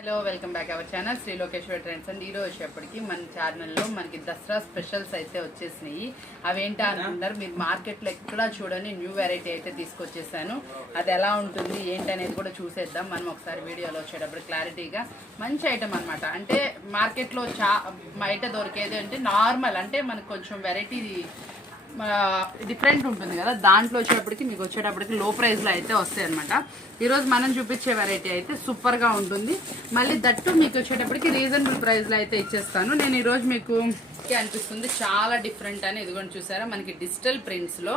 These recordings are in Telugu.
Hello welcome back our channel Shri Lokeshwar trends and ఈరోజు వచ్చేప్పటికి మన ఛానల్లో మనకి దసరా స్పెషల్స్ అయితే వచ్చేసినాయి. అవేంటా అనుకుంటారు, మీరు మార్కెట్లో ఎక్కడా చూడని న్యూ వెరైటీ అయితే తీసుకొచ్చేసాను. అది ఎలా ఉంటుంది ఏంటి అనేది కూడా చూసేద్దాం మనం ఒకసారి వీడియోలో వచ్చేటప్పుడు క్లారిటీగా. మంచి ఐటమ్ అనమాట. అంటే మార్కెట్లో బయట దొరికేది అంటే నార్మల్, అంటే మనకు కొంచెం వెరైటీ డిఫరెంట్ ఉంటుంది కదా, దాంట్లో వచ్చేటప్పటికి మీకు వచ్చేటప్పటికి లో ప్రైస్లో అయితే వస్తాయి అనమాట. ఈరోజు మనం చూపించే వెరైటీ అయితే సూపర్గా ఉంటుంది. మళ్ళీ దట్టు మీకు వచ్చేటప్పటికి రీజనబుల్ ప్రైస్లో అయితే ఇచ్చేస్తాను. నేను ఈరోజు మీకు అనిపిస్తుంది చాలా డిఫరెంట్ అని. ఇదిగోండి చూసారా, మనకి డిజిటల్ ప్రింట్స్లో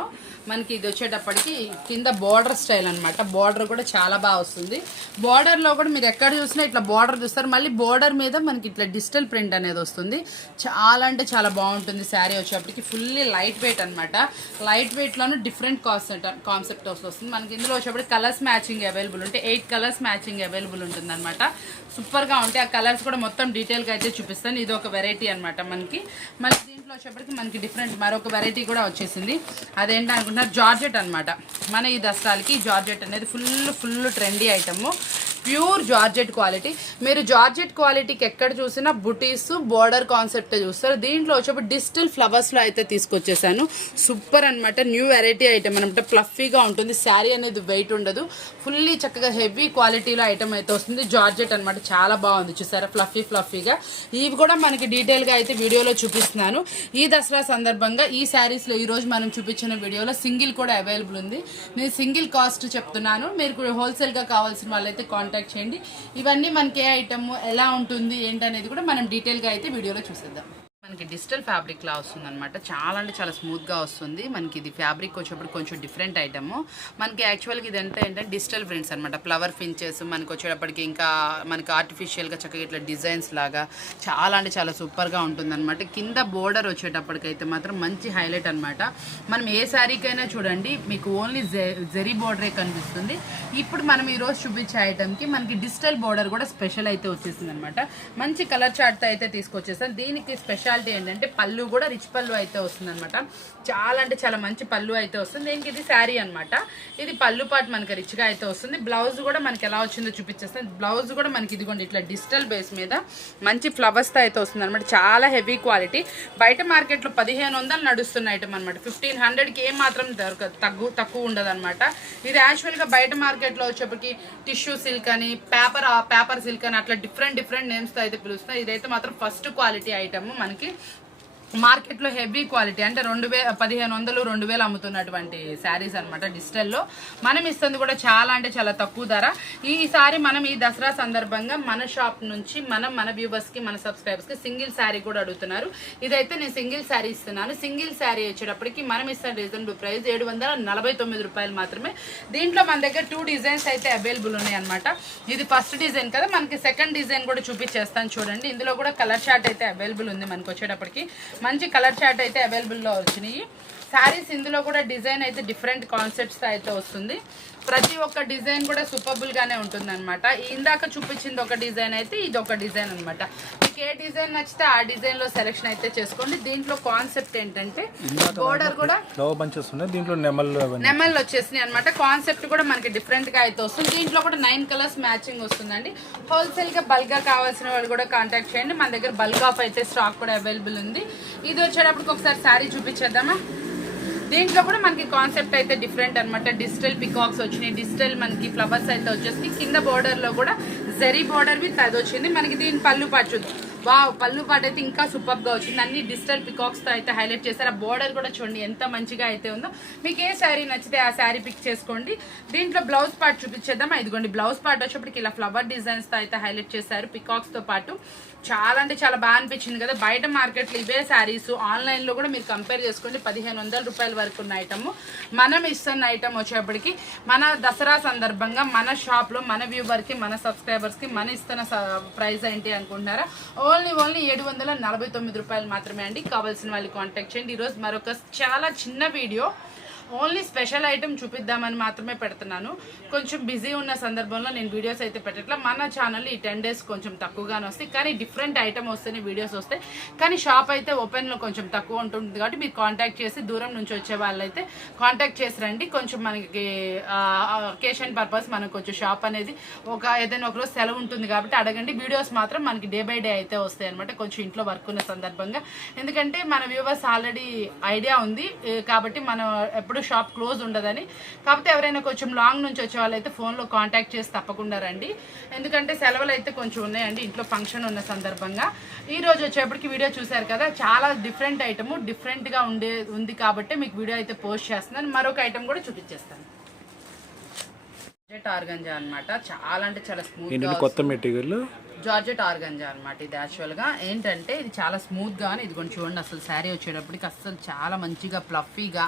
మనకి ఇది వచ్చేటప్పటికి కింద బార్డర్ స్టైల్ అనమాట. బార్డర్ కూడా చాలా బాగా వస్తుంది. బార్డర్లో కూడా మీరు ఎక్కడ చూసినా ఇట్లా బార్డర్ చూస్తారు, మళ్ళీ బార్డర్ మీద మనకి ఇట్లా డిజిటల్ ప్రింట్ అనేది వస్తుంది. చాలా అంటే చాలా బాగుంటుంది. శారీ వచ్చేటప్పటికి ఫుల్లీ లైట్ వెయిట్ అనమాట. లైట్ వెయిట్లోనూ డిఫరెంట్ కాన్సెప్ట్ వస్తుంది మనకి. ఇందులో వచ్చేటప్పటికి కలర్స్ మ్యాచింగ్ అవైలబుల్ ఉంటాయి. 8 కలర్స్ మ్యాచింగ్ అవైలబుల్ ఉంటుంది అనమాట. సూపర్గా ఉంటాయి. ఆ కలర్స్ కూడా మొత్తం డీటెయిల్గా అయితే చూపిస్తాను. ఇది ఒక వెరైటీ అనమాట మనకి. మళ్ళీ దీంట్లో వచ్చేప్పటికి మనకి డిఫరెంట్ మరొక వెరైటీ కూడా వచ్చేసింది. అదేంటి అనుకుంటున్నారు, జార్జెట్ అనమాట. మన ఈ దసరాలకి జార్జెట్ అనేది full trendy item. Pure georgette quality. మీరు జార్జెట్ క్వాలిటీకి ఎక్కడ చూసినా బుటీస్ బోర్డర్ కాన్సెప్ట్ చూస్తారు. దీంట్లో వచ్చేప్పుడు డిజిటల్ ఫ్లవర్స్లో అయితే తీసుకొచ్చేసాను. సూపర్ అనమాట. న్యూ వెరైటీ ఐటమ్ అనమాట. ఫ్లఫీగా ఉంటుంది. శారీ అనేది వెయిట్ ఉండదు. ఫుల్లీ చక్కగా హెవీ క్వాలిటీలో ఐటమ్ అయితే వస్తుంది. జార్జెట్ అనమాట. చాలా బాగుంది చూసారా, ఫ్లఫీగా. ఇవి కూడా మనకి డీటెయిల్గా అయితే వీడియోలో చూపిస్తున్నాను. ఈ దసరా సందర్భంగా ఈ శారీస్లో ఈరోజు మనం చూపించిన వీడియోలో సింగిల్ కూడా అవైలబుల్ ఉంది. నేను సింగిల్ కాస్ట్ చెప్తున్నాను. మీరు హోల్సేల్గా కావాల్సిన వాళ్ళైతే కాంటాక్ట్ చేయండి. ఇవన్నీ మనకి ఏ ఐటమ్ ఎలా ఉంటుంది ఏంటనేది కూడా మనం డీటెయిల్గా అయితే వీడియోలో చూసేద్దాం. మనకి డిజిటల్ ఫ్యాబ్రిక్ లా వస్తుంది అనమాట. చాలా అంటే చాలా స్మూత్గా వస్తుంది. మనకి ఇది ఫ్యాబ్రిక్ వచ్చేటప్పుడు కొంచెం డిఫరెంట్ ఐటమ్. మనకి యాక్చువల్గా ఇది ఏంటంటే డిజిటల్ ప్రింట్స్ అనమాట. ఫ్లవర్ ఫించెస్ మనకి వచ్చేటప్పటికి ఇంకా మనకి ఆర్టిఫిషియల్గా చక్కగా ఇట్లా డిజైన్స్ లాగా చాలా అంటే చాలా సూపర్గా ఉంటుంది అనమాట. కింద బోర్డర్ వచ్చేటప్పటికైతే మాత్రం మంచి హైలైట్ అనమాట. మనం ఏ శారీకైనా చూడండి మీకు ఓన్లీ జెరీ బోర్డరే కనిపిస్తుంది. ఇప్పుడు మనం ఈరోజు చూపించే ఐటమ్కి మనకి డిజిటల్ బోర్డర్ కూడా స్పెషల్ అయితే వచ్చేసింది అనమాట. మంచి కలర్ చార్ట్తో అయితే తీసుకొచ్చేసాను. దీనికి స్పెషాలిటీ ఏంటంటే పళ్ళు కూడా రిచ్ పళ్ళు అయితే వస్తుంది అనమాట. చాలా అంటే చాలా మంచి పళ్ళు అయితే వస్తుంది. దీనికి ఇది శారీ అనమాట. ఇది పళ్ళు పాటు మనకి రిచ్గా అయితే వస్తుంది. బ్లౌజ్ కూడా మనకి ఎలా వచ్చిందో చూపించేస్తాను. బ్లౌజ్ కూడా మనకి ఇదిగోండి ఇట్లా డిజిటల్ బేస్ మీద మంచి ఫ్లవర్స్తో అయితే వస్తుంది అనమాట. చాలా హెవీ క్వాలిటీ. బయట మార్కెట్లో 1500 నడుస్తున్న ఐటమ్ అనమాట. 1500కి ఏం మాత్రం తక్కువ ఉండదు అనమాట. ఇది యాక్చువల్గా బయట మార్కెట్లో వచ్చేప్పటికి టిష్యూ సిల్క్ అని పేపర్ సిల్క్ అని అట్లా డిఫరెంట్ నేమ్స్తో అయితే పిలుస్తున్నాయి. ఇదైతే మాత్రం ఫస్ట్ క్వాలిటీ ఐటమ్ మనకి మార్కెట్లో హెవీ క్వాలిటీ. అంటే 1500 2000 అమ్ముతున్నటువంటి శారీస్ అనమాట. డిజిటల్లో మనం ఇస్తుంది కూడా చాలా అంటే చాలా తక్కువ ధర. ఈసారి మనం ఈ దసరా సందర్భంగా మన షాప్ నుంచి మన వ్యూవర్స్కి మన సబ్స్క్రైబర్స్కి సింగిల్ శారీ కూడా అడుగుతున్నారు. ఇదైతే నేను సింగిల్ శారీ ఇస్తున్నాను. సింగిల్ శారీ వచ్చేటప్పటికి మనం ఇస్తున్న రీజనబుల్ ప్రైస్ 749 రూపాయలు మాత్రమే. దీంట్లో మన దగ్గర 2 డిజైన్స్ అయితే అవైలబుల్ ఉన్నాయి అనమాట. ఇది ఫస్ట్ డిజైన్ కదా, మనకి సెకండ్ డిజైన్ కూడా చూపించేస్తాను చూడండి. ఇందులో కూడా కలర్ చార్ట్ అయితే అవైలబుల్ ఉంది. మనకు వచ్చేటప్పటికి మంచి కలర్ చార్ట్ అయితే అవైలబుల్లో వచ్చినాయి శారీస్. ఇందులో కూడా డిజైన్ అయితే డిఫరెంట్ కాన్సెప్ట్స్ అయితే వస్తుంది. ప్రతి ఒక్క డిజైన్ కూడా సూపర్బుల్గానే ఉంటుంది అనమాట. ఇందాక చూపించింది ఒక డిజైన్ అయితే ఇది ఒక డిజైన్ అనమాట. మీకు ఏ డిజైన్ నచ్చితే ఆ డిజైన్లో సెలెక్షన్ అయితే చేసుకోండి. దీంట్లో కాన్సెప్ట్ ఏంటంటే బోర్డర్ కూడా నెమల్ వచ్చేసినాయి అనమాట. కాన్సెప్ట్ కూడా మనకి డిఫరెంట్గా అయితే వస్తుంది. దీంట్లో కూడా 9 కలర్స్ మ్యాచింగ్ వస్తుందండి. హోల్సేల్గా బల్క్గా కావాల్సిన వాళ్ళు కూడా కాంటాక్ట్ చేయండి. మన దగ్గర బల్క్ ఆఫ్ అయితే స్టాక్ కూడా అవైలబుల్ ఉంది. ఇది వచ్చేటప్పటికి ఒకసారి శారీ చూపించేద్దామా. దీంట్లో కూడా మనకి కాన్సెప్ట్ అయితే డిఫరెంట్ అనమాట. డిజిటల్ పికాక్స్ వచ్చినాయి. డిజిటల్ మనకి ఫ్లవర్స్ అయితే వచ్చేసి కింద బోర్డర్లో కూడా జరీ బోర్డర్ విత్ అది వచ్చింది. మనకి దీని పళ్ళు పాటు చూద్దాం. పళ్ళు పాటు అయితే ఇంకా సూపర్గా వచ్చింది. అన్ని డిజిటల్ పికాక్స్తో అయితే హైలైట్ చేశారు. ఆ బోర్డర్ కూడా చూడండి ఎంత మంచిగా అయితే ఉందో. మీకు ఏ శారీ నచ్చితే ఆ శారీ పిక్ చేసుకోండి. దీంట్లో బ్లౌజ్ పార్ట్ చూపించేద్దాం. ఇదిగోండి బ్లౌజ్ పార్ట్ వచ్చేప్పటికి ఇలా ఫ్లవర్ డిజైన్స్తో అయితే హైలైట్ చేశారు పికాక్స్తో పాటు. చాలా అంటే చాలా బాగా అనిపించింది కదా. బయట మార్కెట్లో ఇవే శారీస్ ఆన్లైన్లో కూడా మీరు కంపేర్ చేసుకోండి. 1500 రూపాయల వరకు ఉన్న ఐటమ్. మనం ఇస్తున్న ఐటమ్ వచ్చేప్పటికి మన దసరా సందర్భంగా మన షాప్లో మన వ్యూవర్కి మన సబ్స్క్రైబర్స్కి మన ఇస్తున్న ప్రైస్ ఏంటి అనుకుంటున్నారా, ఓన్లీ 749 రూపాయలు మాత్రమే అండి. కావాల్సిన వాళ్ళు కాంటాక్ట్ చేయండి. ఈరోజు మరొక చాలా చిన్న వీడియో ఓన్లీ స్పెషల్ ఐటమ్ చూపిద్దామని మాత్రమే పెడుతున్నాను. కొంచెం బిజీ ఉన్న సందర్భంలో నేను వీడియోస్ అయితే పెట్టట్లా. మన ఛానల్ ఈ 10 days కొంచెం తక్కువగానే వస్తాయి, కానీ డిఫరెంట్ ఐటమ్ వస్తేనే వీడియోస్ వస్తాయి. కానీ షాప్ అయితే ఓపెన్లో కొంచెం తక్కువ ఉంటుంది కాబట్టి మీరు కాంటాక్ట్ చేసి, దూరం నుంచి వచ్చే వాళ్ళైతే కాంటాక్ట్ చేసి రండి. కొంచెం మనకి అకేషన్ పర్పస్ మనకు కొంచెం షాప్ అనేది ఏదైనా ఒకరోజు సెలవు ఉంటుంది కాబట్టి అడగండి. వీడియోస్ మాత్రం మనకి డే బై డే అయితే వస్తాయి అనమాట, కొంచెం ఇంట్లో వర్క్ ఉన్న సందర్భంగా. ఎందుకంటే మన వ్యూవర్స్ ఆల్రెడీ ఐడియా ఉంది కాబట్టి మనం ఎప్పుడు షాప్ క్లోజ్ ఉండదని. కాకపోతే ఎవరైనా కొంచెం లాంగ్ నుంచి వచ్చే వాళ్ళైతే ఫోన్లో కాంటాక్ట్ చేసి తప్పకుండా రండి. ఎందుకంటే సెలవులు అయితే కొంచెం ఉన్నాయండి ఇంట్లో ఫంక్షన్ ఉన్న సందర్భంగా. ఈ రోజు వచ్చేప్పటికి వీడియో చూశారు కదా, చాలా డిఫరెంట్ ఐటమ్, డిఫరెంట్గా ఉంది కాబట్టి మీకు వీడియో అయితే పోస్ట్ చేస్తున్నాను. మరొక ఐటమ్ కూడా చూపించేస్తాను. జార్జెట్ ఆర్గంజా అనమాట, చాలా అంటే చాలా స్మూత్ కొత్త మెటీరియల్ జార్జెట్ ఆర్గంజా అనమాట. ఇది యాక్చువల్గా ఏంటంటే ఇది చాలా స్మూత్గా, ఇది కొంచెం చూడండి. అసలు శారీ వచ్చేటప్పటికి అసలు చాలా మంచిగా ఫ్లఫీగా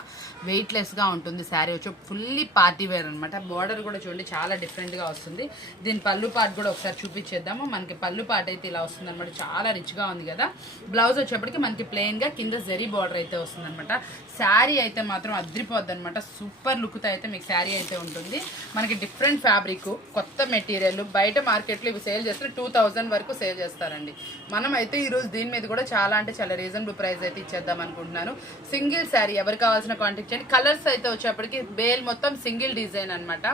వెయిట్లెస్గా ఉంటుంది. శారీ వచ్చి ఫుల్లీ పార్టీ వేర్ అనమాట. బార్డర్ కూడా చూడండి చాలా డిఫరెంట్గా వస్తుంది. దీని పళ్ళు పార్ట్ కూడా ఒకసారి చూపించేద్దాము. మనకి పళ్ళు పార్ట్ అయితే ఇలా వస్తుంది అనమాట, చాలా రిచ్గా ఉంది కదా. బ్లౌజ్ వచ్చేప్పటికి మనకి ప్లెయిన్గా కింద జరీ బార్డర్ అయితే వస్తుంది అనమాట. శారీ అయితే మాత్రం అద్రిపోద్ది అనమాట. సూపర్ లుక్తో అయితే మీకు శారీ అయితే ఉంటుంది. మనకి డిఫరెంట్ ఫ్యాబ్రిక్, కొత్త మెటీరియల్. బయట మార్కెట్లో ఇవి సేల్ చేస్తే 2000 వరకు సేల్ చేస్తారండి. మనం అయితే ఈరోజు దీని మీద కూడా చాలా అంటే చాలా రీజనబుల్ ప్రైస్ అయితే ఇచ్చేద్దాం అనుకుంటున్నాను. సింగిల్ శారీ ఎవరు కావాల్సిన కాంటాక్ట్ చేయండి. కలర్స్ అయితే వచ్చేప్పటికి బేల్ మొత్తం సింగిల్ డిజైన్ అనమాట,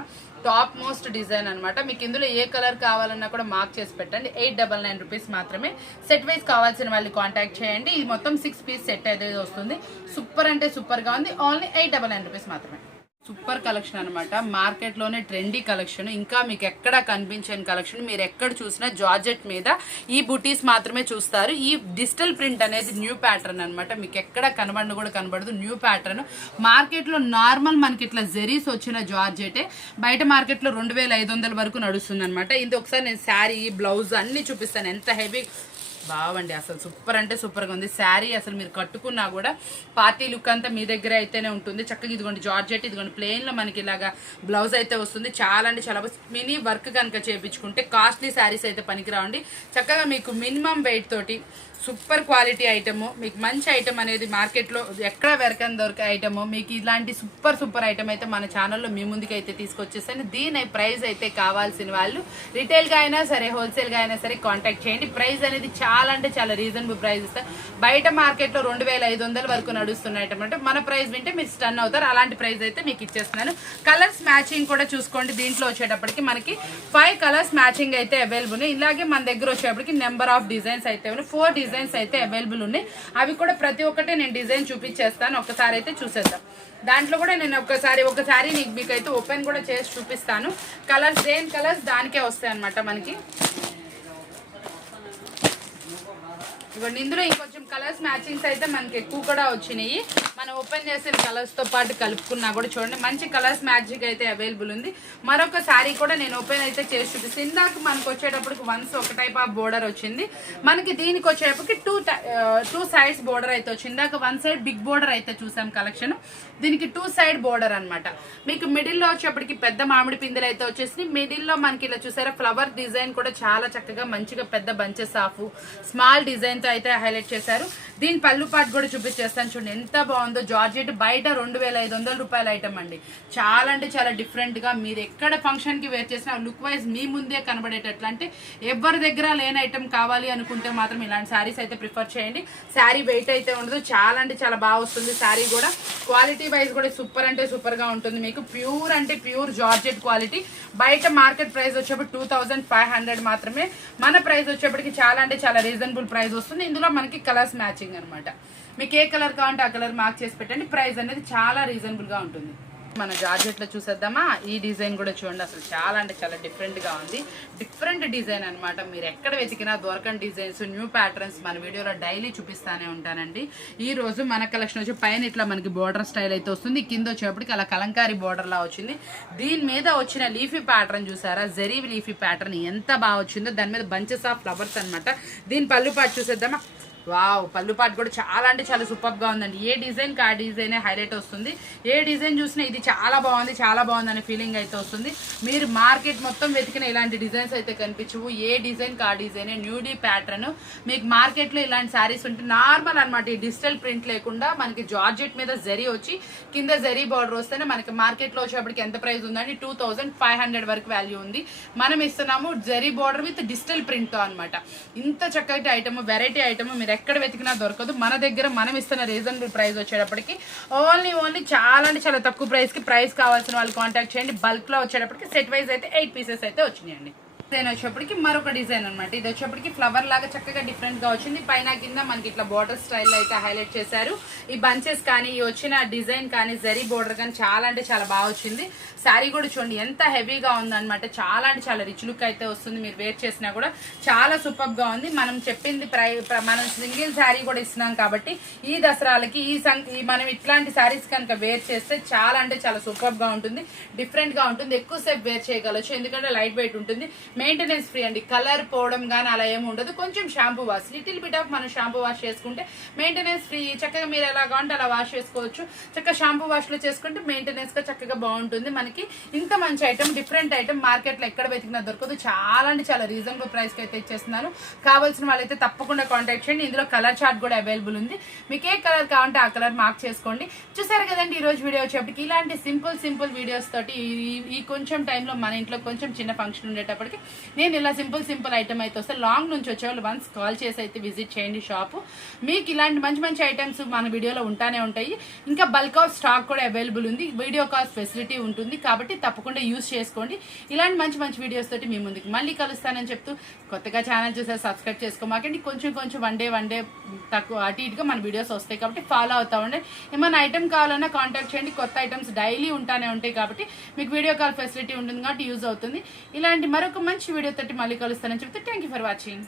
టాప్ మోస్ట్ డిజైన్ అనమాట. మీకు ఇందులో ఏ కలర్ కావాలన్నా కూడా మార్క్ చేసి పెట్టండి. 899 రూపీస్ మాత్రమే. సెట్ వైజ్ కావాల్సిన వాళ్ళు కాంటాక్ట్ చేయండి. ఇది మొత్తం 6 పీస్ సెట్ అయితే వస్తుంది. సూపర్ అంటే సూపర్గా ఉంది. ఓన్లీ 899 రూపీస్ మాత్రమే. సూపర్ కలెక్షన్ అనమాట, మార్కెట్లోనే ట్రెండీ కలెక్షన్. ఇంకా మీకు ఎక్కడ కనిపించని కలెక్షన్. మీరు ఎక్కడ చూసినా జార్జెట్ మీద ఈ బుటీస్ మాత్రమే చూస్తారు. ఈ డిజిటల్ ప్రింట్ అనేది న్యూ ప్యాటర్న్ అనమాట. మీకు ఎక్కడ కూడా కనబడదు. న్యూ ప్యాటర్న్ మార్కెట్లో నార్మల్ మనకి ఇట్లా జెరీస్ వచ్చిన జార్జెటే బయట మార్కెట్లో 2500 వరకు నడుస్తుంది అనమాట. ఇది ఒకసారి నేను శారీ, బ్లౌజ్ అన్ని చూపిస్తాను. ఎంత హెవీ బావండి, అసలు సూపర్ అంటే సూపర్గా ఉంది. శారీ అసలు మీరు కట్టుకున్నా కూడా పార్టీ లుక్ అంతా మీ దగ్గర అయితేనే ఉంటుంది. చక్కగా ఇదిగోండి జార్జెట్, ఇదిగోండి ప్లెయిన్లో మనకి ఇలాగా బ్లౌజ్ అయితే వస్తుంది. చాలా అంటే చాలా మినీ వర్క్ కనుక చేయించుకుంటే కాస్ట్లీ శారీస్ అయితే పనికిరావండి. చక్కగా మీకు మినిమం వెయిట్ తోటి సూపర్ క్వాలిటీ ఐటమ్, మీకు మంచి ఐటమ్ అనేది మార్కెట్లో ఎక్కడ వెరకని దొరికే ఐటమ్, మీకు ఇలాంటి సూపర్ ఐటమ్ అయితే మన ఛానల్లో మీ ముందుకు అయితే తీసుకొచ్చేస్తాను. దీని ప్రైస్ అయితే కావాల్సిన వాళ్ళు రిటైల్గా అయినా సరే, హోల్సేల్గా అయినా సరే కాంటాక్ట్ చేయండి. ప్రైస్ అనేది చాలా అంటే చాలా రీజనబుల్ ప్రైస్ ఇస్తారు. బయట మార్కెట్లో 2500 వరకు నడుస్తున్న ఐటమ్ అంటే మన ప్రైస్ వింటే మీరు స్టన్ అవుతారు. అలాంటి ప్రైస్ అయితే మీకు ఇచ్చేస్తున్నాను. కలర్స్ మ్యాచింగ్ కూడా చూసుకోండి. దీంట్లో వచ్చేటప్పటికి మనకి 5 కలర్స్ మ్యాచింగ్ అయితే అవైలబుల్. ఇలాగే మన దగ్గర వచ్చేటప్పటికి నెంబర్ ఆఫ్ డిజైన్స్ అయితే 4 డిజైన్స్ అయితే అవైలబుల్ ఉన్నాయి. అవి కూడా ప్రతి ఒక్కటే నేను డిజైన్ చూపించేస్తాను. ఒకసారి అయితే చూసేద్దాం. దాంట్లో కూడా నేను ఒకసారి మీకైతే ఓపెన్ కూడా చేసి చూపిస్తాను. కలర్స్ దేని కలర్స్ దానికే వస్తాయి అనమాట మనకి. ఇవ్వండి, ఇందులో ఇంకొంచెం కలర్స్ మ్యాచింగ్స్ అయితే మనకి ఎక్కువ కూడా వచ్చినాయి. మనం ఓపెన్ చేసిన కలర్స్ తో పాటు కలుపుకున్నా కూడా చూడండి మంచి కలర్స్ మ్యాచింగ్ అయితే అవైలబుల్ ఉంది. మరొక శారీ కూడా నేను ఓపెన్ అయితే చేసి చూపిస్తాను. ఇందాక మనకు వచ్చేటప్పటికి వన్స్ ఒక టైప్ ఆఫ్ బోర్డర్ వచ్చింది. మనకి దీనికి వచ్చేటప్పటికి టూ సైడ్స్ బోర్డర్ అయితే వచ్చింది. ఇందాక వన్ సైడ్ బిగ్ బోర్డర్ అయితే చూసాం కలెక్షన్. దీనికి 2 సైడ్ బోర్డర్ అనమాట. మీకు మిడిల్ లో వచ్చేప్పటికి పెద్ద మామిడి పిందెలు అయితే వచ్చేసి మిడిల్ లో మనకి ఇలా చూసారా ఫ్లవర్ డిజైన్ కూడా చాలా చక్కగా మంచిగా పెద్ద బంచెస్ ఆఫ్ స్మాల్ డిజైన్ తో అయితే హైలైట్ చేశారు. దీని పళ్ళు పాటు కూడా చూపించేస్తాను చూడండి ఎంత బాగుందో. జార్జెట్ బయట 2500 రూపాయల ఐటమ్ అండి. చాలా అంటే చాలా డిఫరెంట్ గా మీరు ఎక్కడ ఫంక్షన్ కి వేర్ చేసినా లుక్ వైజ్ మీ ముందే కనబడేటట్లు, అంటే ఎవరి దగ్గర లేని ఐటమ్ కావాలి అనుకుంటే మాత్రం ఇలాంటి శారీస్ అయితే ప్రిఫర్ చేయండి. శారీ వెయిట్ అయితే ఉండదు, చాలా అంటే చాలా బాగా వస్తుంది. శారీ కూడా క్వాలిటీ వైజ్ కూడా సూపర్ అంటే సూపర్ గా ఉంటుంది. మీకు ప్యూర్ అంటే ప్యూర్ జార్జెట్ క్వాలిటీ. బయట మార్కెట్ ప్రైస్ వచ్చేప్పుడు 2500 మాత్రమే. మన ప్రైస్ వచ్చేప్పటికి చాలా అంటే చాలా రీజనబుల్ ప్రైస్ వస్తుంది. ఇందులో మనకి కలర్స్ మ్యాచింగ్ అనమాట. మీకు ఏ కలర్ కావాలంటే ఆ కలర్ మార్క్ చేసి పెట్టండి. ప్రైస్ అనేది చాలా రీజనబుల్ గా ఉంటుంది. మన జార్జెట్ లో చూసేద్దామా. ఈ డిజైన్ కూడా చూడండి అసలు చాలా అంటే చాలా డిఫరెంట్ గా ఉంది. డిఫరెంట్ డిజైన్ అనమాట. మీరు ఎక్కడ వెతికినా దొరకని డిజైన్స్, న్యూ ప్యాటర్న్స్ మన వీడియోలో డైలీ చూపిస్తానే ఉంటానండి. ఈ రోజు మన కలెక్షన్ వచ్చి పైన ఇట్లా మనకి బోర్డర్ స్టైల్ అయితే వస్తుంది. కింద వచ్చేప్పటికి అలా కలంకారీ బోర్డర్ లా వచ్చింది. దీని మీద వచ్చిన లీఫీ ప్యాటర్న్ చూసారా, జరీ లీఫీ ప్యాటర్న్ ఎంత బాగా వచ్చిందో. దాని మీద బంచెస్ ఆఫ్ ఫ్లవర్స్ అనమాట. దీని పళ్ళు పాటు చూసేద్దామా. వావ్, పళ్ళు పాటు కూడా చాలా అంటే చాలా సూపర్ గా ఉందండి. ఏ డిజైన్ కి ఆ డిజైన్ హైలైట్ వస్తుంది. ఏ డిజైన్ చూసినా ఇది చాలా బాగుంది అనే ఫీలింగ్ అయితే వస్తుంది. మీరు మార్కెట్ మొత్తం వెతికిన ఇలాంటి డిజైన్స్ అయితే కనిపించవు. ఏ డిజైన్ కి ఆ డిజైన్ న్యూడీ ప్యాటర్న్. మీకు మార్కెట్ లో ఇలాంటి శారీస్ ఉంటే నార్మల్ అనమాట, ఈ డిజిటల్ ప్రింట్ లేకుండా మనకి జార్జెట్ మీద జరీ వచ్చి కింద జరీ బార్డర్ వస్తేనే మనకి మార్కెట్ లో వచ్చేప్పటికి ఎంత ప్రైస్ ఉందండి, 2500 వరకు వాల్యూ ఉంది. మనం ఇస్తున్నాము zari border with digital print తో అనమాట. ఇంత చక్కటి ఐటమ్, వెరైటీ ఐటమ్ మీరు ఎక్కడ వెతికినా దొరకదు. మన దగ్గర మనం ఇస్తున్న రీజనబుల్ ప్రైస్ వచ్చేటప్పటికి ఓన్లీ చాలా అంటే చాలా తక్కువ ప్రైస్ కి. ప్రైస్ కావాల్సిన వాళ్ళు కాంటాక్ట్ చేయండి. బల్క్ లో వచ్చేటప్పటికి సెట్ వైజ్ అయితే 8 పీసెస్ అయితే వచ్చినాయండి. డిజైన్ వచ్చేప్పటికి మరొక డిజైన్ అనమాట. ఇది వచ్చేప్పటికి ఫ్లవర్ లాగా చక్కగా డిఫరెంట్ గా వచ్చింది. పైన కింద మనకి ఇట్లా బోర్డర్ స్టైల్ అయితే హైలైట్ చేశారు. ఈ బంచెస్ కానీ ఈ వచ్చిన డిజైన్ కానీ జరీ బోర్డర్ కానీ చాలా అంటే చాలా బాగా వచ్చింది. శారీ కూడా చూడండి ఎంత హెవీగా ఉందన్నమాట. చాలా అంటే చాలా రిచ్ లుక్ అయితే వస్తుంది. మీరు వేర్ చేసినా కూడా చాలా సూపర్ గా ఉంది. మనం చెప్పింది మనం సింగిల్ శారీ కూడా ఇస్తున్నాం కాబట్టి ఈ దసరాలకి ఈ మనం ఇట్లాంటి శారీస్ కనుక వేర్ చేస్తే చాలా అంటే చాలా సూపర్ గా ఉంటుంది. డిఫరెంట్ గా ఉంటుంది. ఎక్కువసేపు వేర్ చేయగలచ్చు ఎందుకంటే లైట్ వెయిట్ ఉంటుంది. మెయింటెనెన్స్ ఫ్రీ అండి. కలర్ పోవడం కానీ అలా ఏమి ఉండదు. కొంచెం shampoo wash, little bit of మనం షాంపూ వాష్ చేసుకుంటే మెయింటెనెన్స్ ఫ్రీ. చక్కగా మీరు ఎలా కావాలంటే అలా వాష్ చేసుకోవచ్చు. చక్కగా షాంపూ వాష్ లో చేసుకుంటే మెయింటెనెన్స్ గా చక్కగా బాగుంటుంది. మనకి ఇంత మంచి ఐటమ్, డిఫరెంట్ ఐటమ్ మార్కెట్ లో ఎక్కడ వెతికినా దొరకదు. చాలా అంటే చాలా రీజనబుల్ ప్రైస్ కి అయితే ఇచ్చేస్తున్నాను. కావాల్సిన వాళ్ళైతే తప్పకుండా కాంటాక్ట్ చేయండి. ఇందులో కలర్ చార్ట్ కూడా అవైలబుల్ ఉంది. మీకు ఏ కలర్ కావాలంటే ఆ కలర్ మార్క్ చేసుకోండి. చూసారు కదండి ఈ రోజు వీడియో వచ్చేప్పటికి ఇలాంటి సింపుల్ వీడియోస్ తోటి ఈ కొంచెం టైంలో మన ఇంట్లో కొంచెం చిన్న ఫంక్షన్ ఉండేటప్పటికి నేను ఇలా సింపుల్ ఐటమ్ అయితే వస్తే లాంగ్ నుంచి వచ్చేవాళ్ళు వన్స్ కాల్ చేసి అయితే విజిట్ చేయండి షాపు. మీకు ఇలాంటి మంచి ఐటమ్స్ మన వీడియోలో ఉంటానే ఉంటాయి. ఇంకా బల్క్ ఆఫ్ స్టాక్ కూడా అవైలబుల్ ఉంది. వీడియో కాల్ ఫెసిలిటీ ఉంటుంది కాబట్టి తప్పకుండా యూజ్ చేసుకోండి. ఇలాంటి మంచి వీడియోస్ తోటి మీ ముందుకు మళ్ళీ కలుస్తానని చెప్తూ, కొత్తగా ఛానల్ చూసారు సబ్స్క్రైబ్ చేసుకోమాకండి. కొంచెం వన్ డే తక్కువ అటు ఇటుగా మన వీడియోస్ వస్తాయి కాబట్టి ఫాలో అవుతా ఉండండి. ఏమైనా ఐటమ్ కావాలన్నా కాంటాక్ట్ చేయండి. కొత్త ఐటమ్స్ డైలీ ఉంటానే ఉంటాయి కాబట్టి మీకు వీడియో కాల్ ఫెసిలిటీ ఉంటుంది కాబట్టి యూజ్ అవుతుంది. ఇలాంటి మరొక మంచి వీడియో తోటి మళ్ళీ కలుస్తానని చెప్తే థ్యాంక్ యూ ఫర్ వాచింగ్.